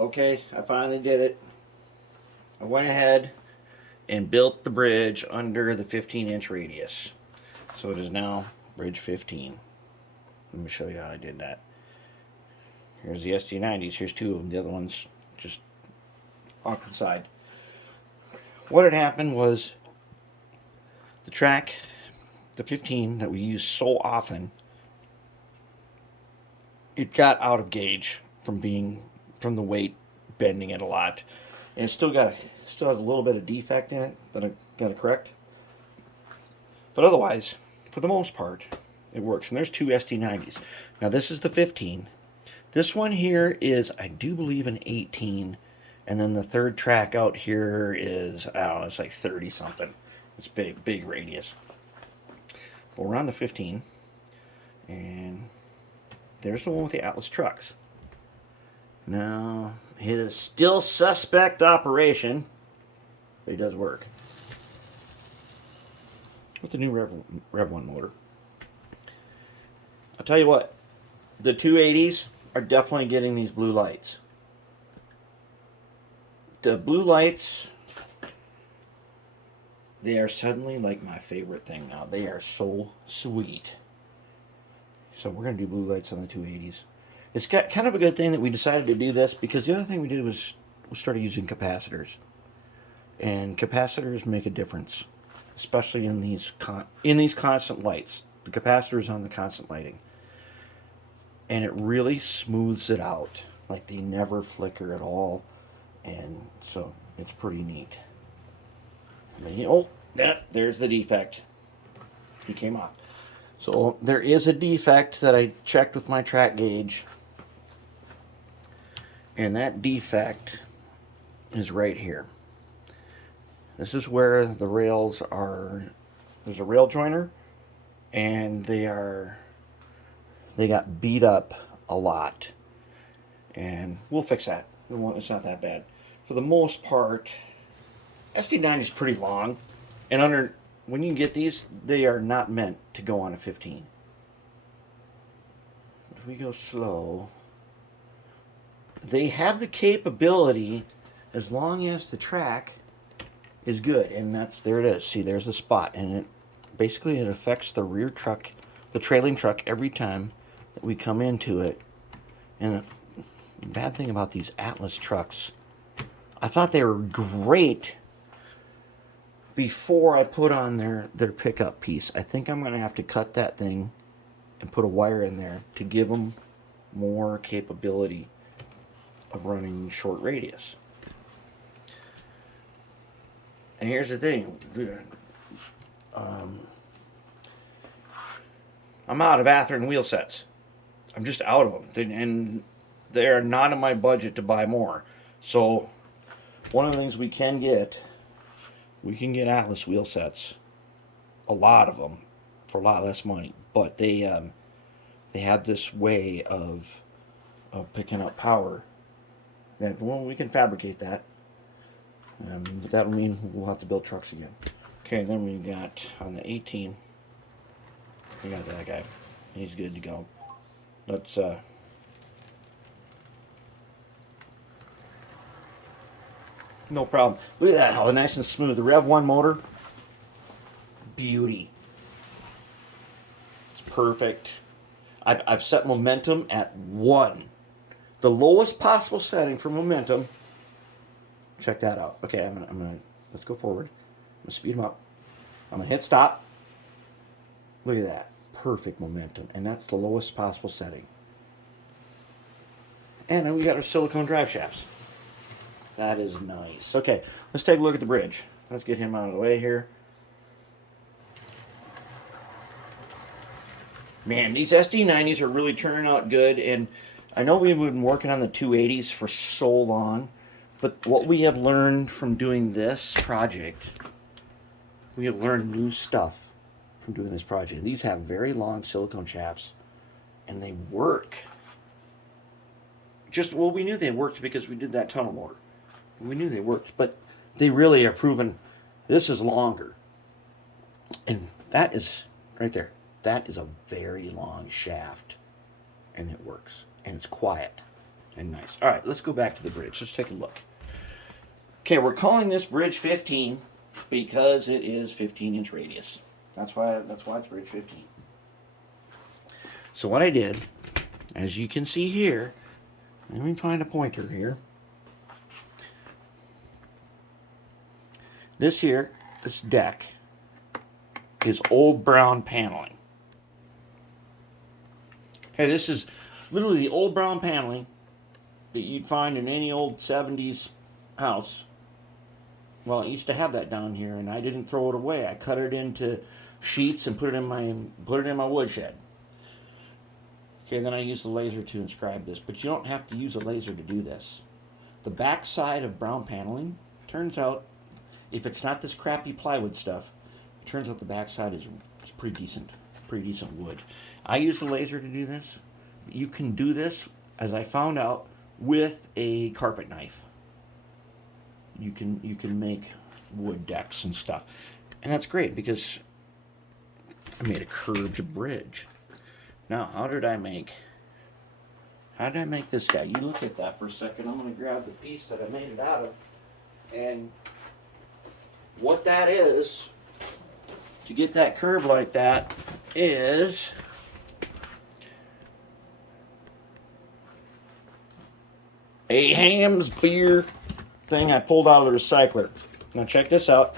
Okay, I finally did it. I went ahead and built the bridge under the 15-inch radius. So it is now bridge 15. Let me show you how I did that. Here's the ST90s. Here's two of them. The other one's just off to the side. What had happened was the track, the 15 that we use so often, it got out of gauge from the weight bending it a lot, and it still has a little bit of defect in it that I got to correct. But otherwise, for the most part, it works. And there's two ST90s. Now this is the 15. This one here is, I do believe, an 18. And then the third track out here is, I don't know, it's like 30 something. It's big radius. But we're on the 15. And there's the one with the Atlas trucks. Now, it is still suspect operation, but it does work. With the new Rev 1 motor. I'll tell you what, the 280s are definitely getting these blue lights. The blue lights, they are suddenly like my favorite thing now. They are so sweet. So we're going to do blue lights on the 280s. It's kind of a good thing that we decided to do this, because the other thing we did was we started using capacitors. And capacitors make a difference, especially in these constant lights. The capacitors on the constant lighting. And it really smooths it out. Like, they never flicker at all. And so it's pretty neat. Oh, there's the defect. He came off. So there is a defect that I checked with my track gauge. And that defect is right here. This is where the rails are. There's a rail joiner, and they got beat up a lot. And we'll fix that. It's not that bad. For the most part, SD9 is pretty long, and when you get these, they are not meant to go on a 15. If we go slow, they have the capability, as long as the track is good, and there it is. See, there's the spot, and it affects the rear truck, the trailing truck, every time that we come into it. And the bad thing about these Atlas trucks, I thought they were great before I put on their pickup piece. I think I'm going to have to cut that thing and put a wire in there to give them more capability of running short radius. And here's the thing. I'm out of Athearn wheel sets. I'm just out of them. And they are not in my budget to buy more. So one of the things we can get Atlas wheel sets. A lot of them for a lot less money. But they have this way of picking up power. That, well, we can fabricate that. But that'll mean we'll have to build trucks again. Okay, then we got on the 18. We got that guy. He's good to go. Let's no problem. Look at that, how nice and smooth. The Rev 1 motor, beauty. It's perfect. I've set momentum at 1. The lowest possible setting for momentum. Check that out. Okay, I'm gonna let's go forward. I'm gonna speed them up. I'm gonna hit stop. Look at that. Perfect momentum. And that's the lowest possible setting. And then we got our silicone drive shafts. That is nice. Okay, let's take a look at the bridge. Let's get him out of the way here. Man, these SD90s are really turning out good. And I know we've been working on the 280s for so long. But what we have learned from doing this project, we have learned new stuff from doing this project. These have very long silicone shafts, and they work. We knew they worked because we did that tunnel motor. We knew they worked, but they really are proven this is longer. And that is, right there, that is a very long shaft, and it works, and it's quiet. and nice. All right, let's go back to the bridge. Let's take a look. Okay, we're calling this bridge 15 because it is 15-inch radius. That's why it's bridge 15. So what I did, as you can see here, let me find a pointer here. This deck is old brown paneling. Okay, this is literally the old brown paneling that you'd find in any old 70s house. Well, I used to have that down here, and I didn't throw it away. I cut it into sheets and put it in my woodshed. Okay, then I used the laser to inscribe this, but you don't have to use a laser to do this. The back side of brown paneling, turns out, if it's not this crappy plywood stuff, it turns out the back side is pretty decent wood. I use the laser to do this. You can do this, as I found out, with a carpet knife. You can make wood decks and stuff, and that's great because I made a curved bridge. Now, how did I make this guy? You look at that for a second. I'm going to grab the piece that I made it out of, and what that is, to get that curve like that, is a Ham's beer thing I pulled out of the recycler. Now check this out.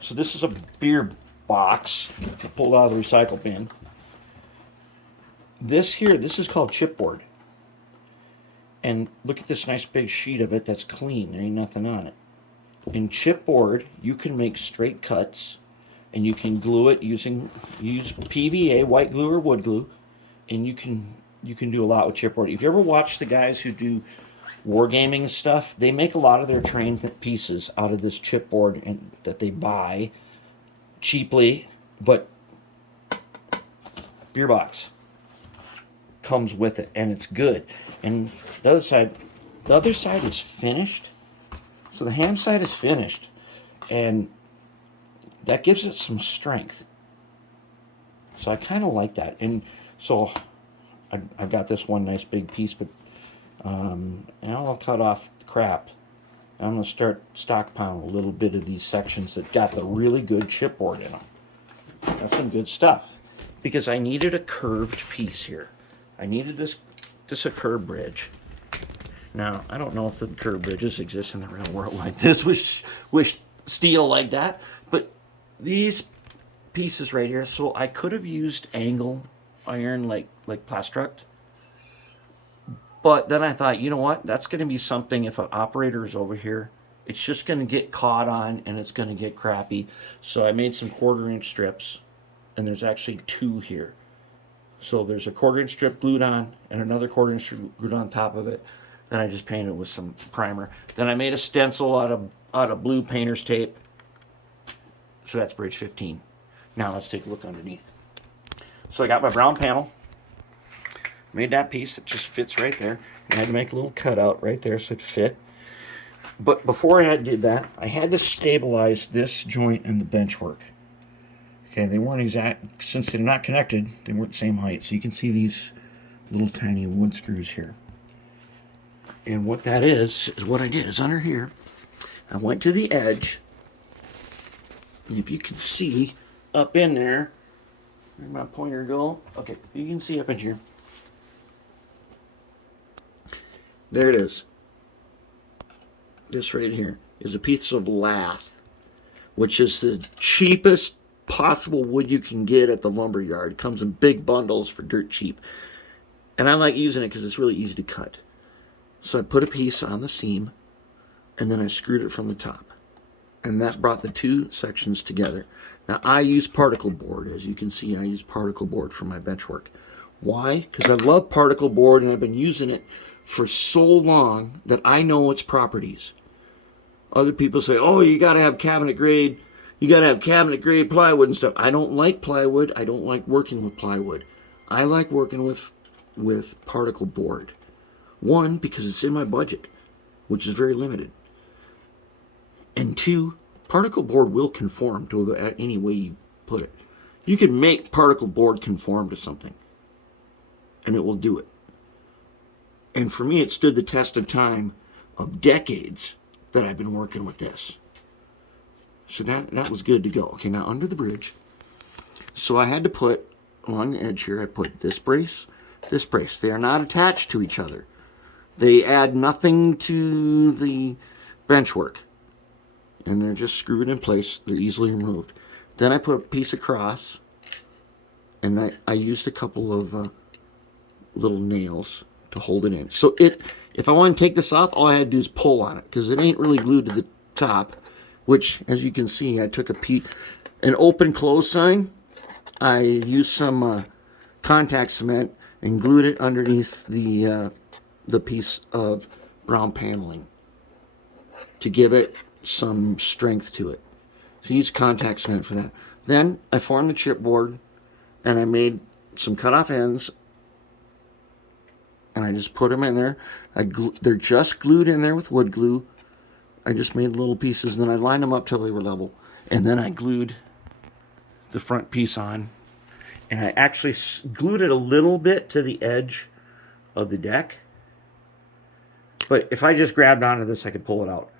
So this is a beer box I pulled out of the recycle bin. This is called chipboard. And look at this nice big sheet of it that's clean. There ain't nothing on it. In chipboard, you can make straight cuts, and you can glue it use PVA, white glue or wood glue, and you can do a lot with chipboard. If you ever watch the guys who do wargaming stuff, they make a lot of their train pieces out of this chipboard and that they buy cheaply, but beer box comes with it, and it's good. And the other side is finished. So the ham side is finished, and that gives it some strength. So I kind of like that. And so I've got this one nice big piece, but now I'll cut off the crap. I'm going to start stockpiling a little bit of these sections that got the really good chipboard in them. That's some good stuff, because I needed a curved piece here. I needed this a curved bridge. Now, I don't know if the curved bridges exist in the real world like this with steel like that, but these pieces right here, so I could have used angle iron like Plastruct, but then I thought, you know what, that's going to be something, if an operator is over here, it's just going to get caught on and it's going to get crappy. So I made some 1/4-inch strips, and there's actually 2 here. So there's a 1/4-inch strip glued on and another 1/4-inch strip glued on top of it. Then I just painted with some primer. Then I made a stencil out of blue painter's tape. So that's bridge 15. Now let's take a look underneath. So I got my brown panel. Made that piece that just fits right there. I had to make a little cutout right there so it fit. But before I did that, I had to stabilize this joint and the bench work. Okay, they weren't exact, since they're not connected, they weren't the same height. So you can see these little tiny wood screws here. And what that is what I did is under here, I went to the edge. And if you can see up in there, where'd my pointer go? Okay, you can see up in here. There it is. This right here is a piece of lath, which is the cheapest possible wood you can get at the lumber yard. It comes in big bundles for dirt cheap. And I like using it because it's really easy to cut. So I put a piece on the seam, and then I screwed it from the top. And that brought the 2 sections together. Now I use particle board. As you can see, I use particle board for my bench work. Why? Because I love particle board, and I've been using it for so long that I know its properties. Other people say, oh, you got to have cabinet grade plywood and stuff. I don't like plywood. I don't like working with plywood. I like working with particle board. 1, because it's in my budget, which is very limited. And 2, particle board will conform to any way you put it. You can make particle board conform to something, and it will do it. And for me, it stood the test of time of decades that I've been working with this. So that was good to go. Okay, now under the bridge. So I had to put, along the edge here, I put this brace, this brace. They are not attached to each other. They add nothing to the benchwork. And they're just screwed in place. They're easily removed. Then I put a piece across, and I used a couple of little nails to hold it in. So if I want to take this off, all I had to do is pull on it, because it ain't really glued to the top, which, as you can see, I took an open close sign. I used some contact cement and glued it underneath the piece of brown paneling to give it some strength to it. So use contact cement for that. Then I formed the chipboard, and I made some cut-off ends, and I just put them in there. They're just glued in there with wood glue. I just made little pieces, and then I lined them up till they were level. And then I glued the front piece on, and I actually glued it a little bit to the edge of the deck. But if I just grabbed onto this, I could pull it out.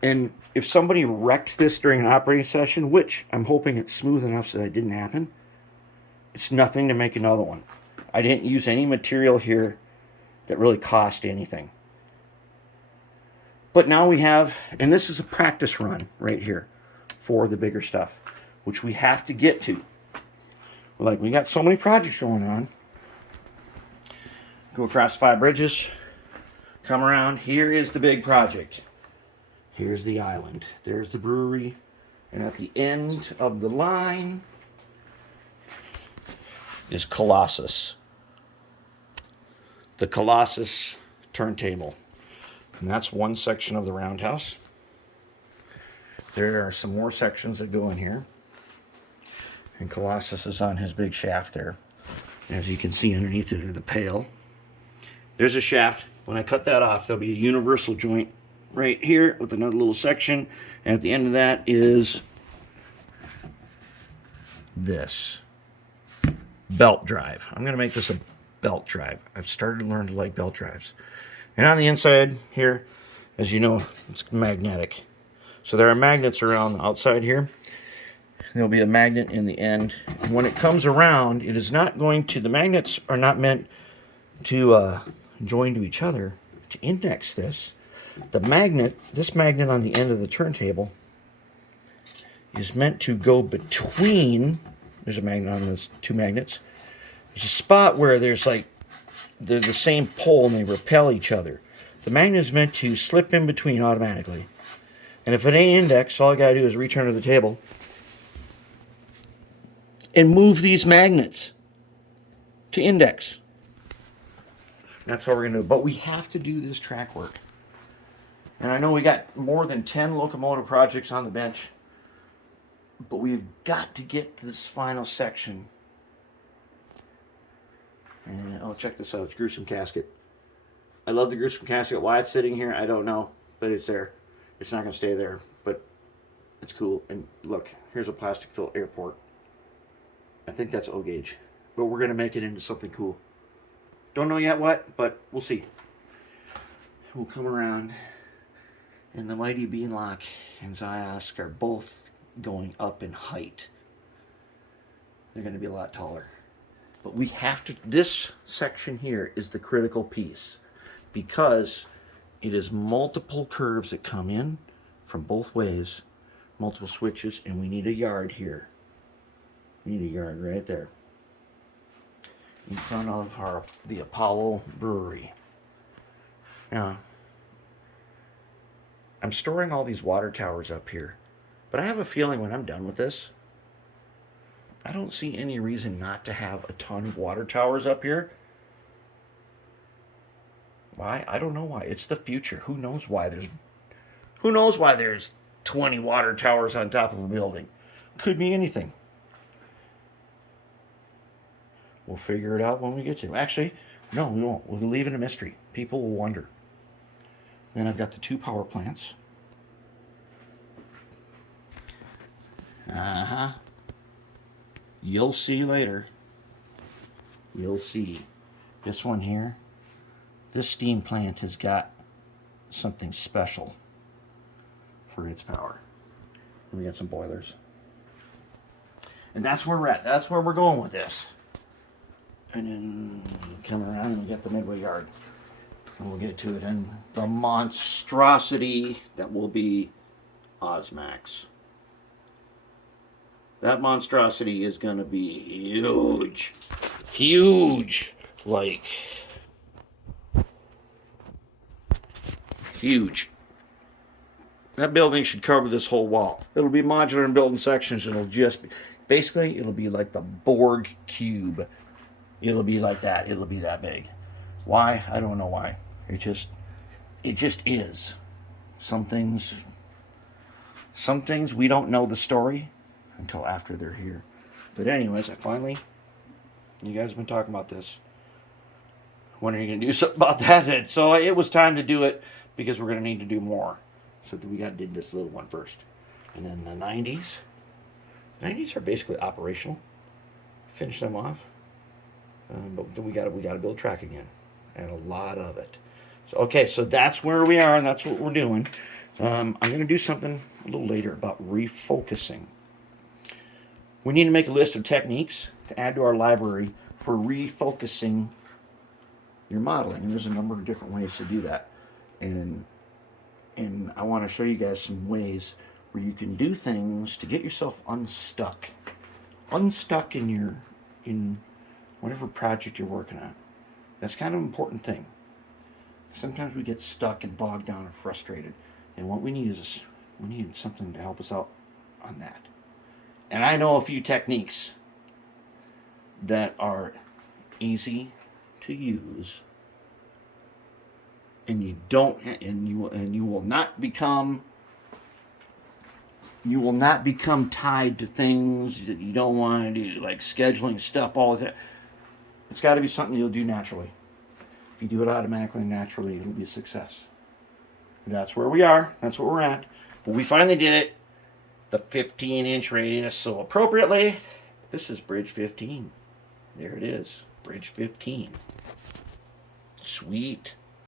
And if somebody wrecked this during an operating session, which I'm hoping it's smooth enough so that didn't happen, it's nothing to make another one. I didn't use any material here that really cost anything. But now we have, and this is a practice run right here for the bigger stuff, which we have to get to. Like, we got so many projects going on. Go across 5 bridges, come around. Here is the big project. Here's the island. There's the brewery. And at the end of the line is Colossus. The Colossus Turntable. And that's one section of the roundhouse. There are some more sections that go in here. And Colossus is on his big shaft there. As you can see underneath it are the pail. There's a shaft. When I cut that off, there'll be a universal joint right here with another little section, and at the end of that is this belt drive. I'm going to make this a belt drive. I've started to learn to like belt drives. And on the inside here, as you know, it's magnetic. So there are magnets around the outside here. There'll be a magnet in the end. And when it comes around, it is not going to, the magnets are not meant to join to each other to index this. The magnet, this magnet on the end of the turntable, is meant to go between, there's a magnet on those 2 magnets. There's a spot where there's like, they're the same pole and they repel each other. The magnet is meant to slip in between automatically. And if it ain't indexed, all I gotta do is reach under the table and move these magnets to index. That's what we're gonna do. But we have to do this track work. And I know we got more than 10 locomotive projects on the bench, but we've got to get to this final section. And oh, check this out. It's gruesome casket. I love the gruesome casket. Why it's sitting here, I don't know, but it's there. It's not going to stay there, but it's cool. And look, here's a plastic fill airport. I think that's O-gauge, but we're going to make it into something cool. Don't know yet what, but we'll see. We'll come around. And the mighty Beanlock and Ziosk are both going up in height. They're going to be a lot taller. But we have to, this section here is the critical piece, because it is multiple curves that come in from both ways, multiple switches, and we need a yard here. We need a yard right there in front of the Apollo Brewery. Now, I'm storing all these water towers up here, but I have a feeling when I'm done with this, I don't see any reason not to have a ton of water towers up here. Why? I don't know why. It's the future. Who knows why there's 20 water towers on top of a building? Could be anything. We'll figure it out when we get to it. Actually, no, we won't. We'll leave it a mystery. People will wonder. Then I've got the 2 power plants. You'll see later. You'll see. This one here this steam plant has got something special for its power. And we got some boilers. And that's where we're at. That's where we're going with this. And then come around and we got the midway yard. And we'll get to it. And the monstrosity that will be Osmax. That monstrosity is going to be huge. Huge. Like, huge. That building should cover this whole wall. It'll be modular and built in sections. It'll just be, basically, it'll be like the Borg cube. It'll be like that. It'll be that big. Why? I don't know why. It just is. Some things we don't know the story until after they're here. But anyways, you guys have been talking about this. When are you going to do something about that? And so it was time to do it because we're going to need to do more. So we got to do this little one first. And then the 90s. 90s are basically operational. Finish them off. But then we got to build track again. And a lot of it. So, okay, so that's where we are, and that's what we're doing. I'm going to do something a little later about refocusing. We need to make a list of techniques to add to our library for refocusing your modeling. And there's a number of different ways to do that. And I want to show you guys some ways where you can do things to get yourself unstuck. Unstuck in whatever project you're working on. That's kind of an important thing. Sometimes we get stuck and bogged down and frustrated. And what we need is something to help us out on that. And I know a few techniques that are easy to use, and you will not become tied to things that you don't want to do, like scheduling stuff all the time. It's got to be something you'll do naturally. If you do it automatically and naturally, it'll be a success. That's where we are. That's where we're at. But we finally did it. The 15-inch radius. So appropriately, this is bridge 15. There it is. Bridge 15. Sweet.